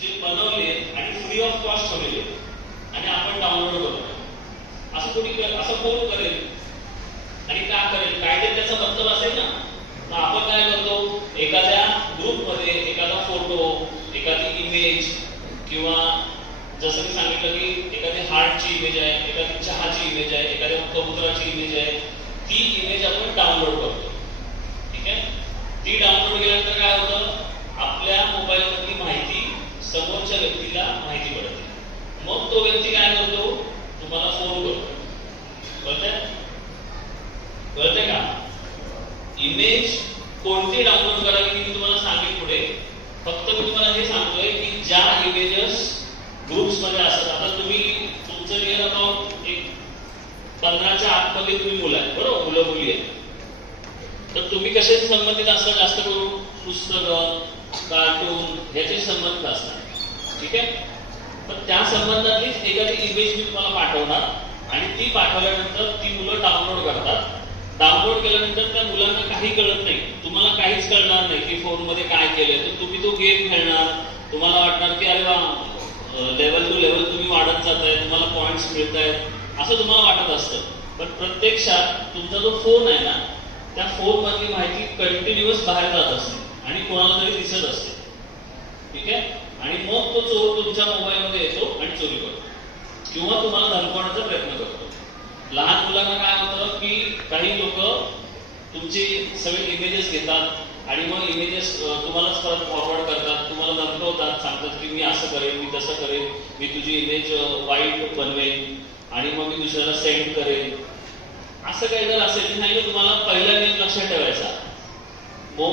जे बनवले आणि फ्री ऑफ कॉस्ट ठेवलेले आणि आपण डाउनलोड करतो. असं कोण करेल आणि का करेल? काहीतरी त्याचा मतलब असेल ना. तर आपण काय करतो, एखाद्या ग्रुपमध्ये एखादा फोटो, एखादी इमेज किंवा जसं मी सांगितलं की एखादी हार्टची इमेज आहे, एखादी चहाची इमेज आहे, एखाद्या कबुतराची इमेज आहे, ती इमेज आपण डाउनलोड करतो. ठीक आहे. ती डाउनलोड केल्यानंतर काय होतं, आपल्या मोबाईलमधली माहिती समोरच्या व्यक्तीला माहिती पडते. मग तो व्यक्ती काय करतो, तुम्हाला फोन करतो. कळतंय का? इमेज कोणती डाउनलोड करावी मी तुम्हाला सांगेन पुढे. फक्त मी तुम्हाला हे सांगतोय की ज्या इमेजेस ग्रुप्स मध्ये असतात, आता तुम्ही तुमचं रिअल अकाउंट एक 15च्या आतमध्ये तुम्ही मुलं आहेत, बरोबर, मुलं मुली आहेत, तर तुम्ही कसे संबंधित असतात? जास्त करून पुस्तकं, कार्टून ह्याचे संबंधित असतात. ठीक आहे. पण त्या संबंधातलीच एखादी इमेज मी तुम्हाला पाठवणार आणि ती पाठवल्यानंतर ती मुलं डाउनलोड करतात. डाउनलोड केल्यानंतर त्या मुलांना काही कळत नाही, तुम्हाला काहीच कळणार नाही की फोनमध्ये काय केलंय. तर तुम्ही तो गेम खेळणार, तुम्हाला वाटणार की अरे वा, लेवल टू लेवल तुम्ही वाढत जाताय, तुम्हाला पॉइंट्स मिळत आहेत, असं तुम्हाला वाटत असतं. पण प्रत्यक्षात तुमचा जो फोन आहे ना, त्या फोन मधली माहिती कंटिन्युअस बाहेर जात असते आणि कोणाला तरी दिसत असते. ठीक आहे. आणि मग तो चोर तुमच्या मोबाईलमध्ये येतो आणि चोरी करतो किंवा तुम्हाला धमकवण्याचा प्रयत्न करतो. लहान मुलांना काय होतं की काही लोक तुमची सगळे इमेजेस घेतात आणि मग इमेजेस तुम्हालाच परत फॉरवर्ड करतात, तुम्हाला धमकवतात, सांगतात की मी असं करेन, मी तसं करेन, मी तुझी इमेज वाईट बनवेन आणि मग मी दुसऱ्याला सेंड करेन. असं काही जर असेल की नाही, तुम्हाला पहिला नियम लक्षात ठेवायचा,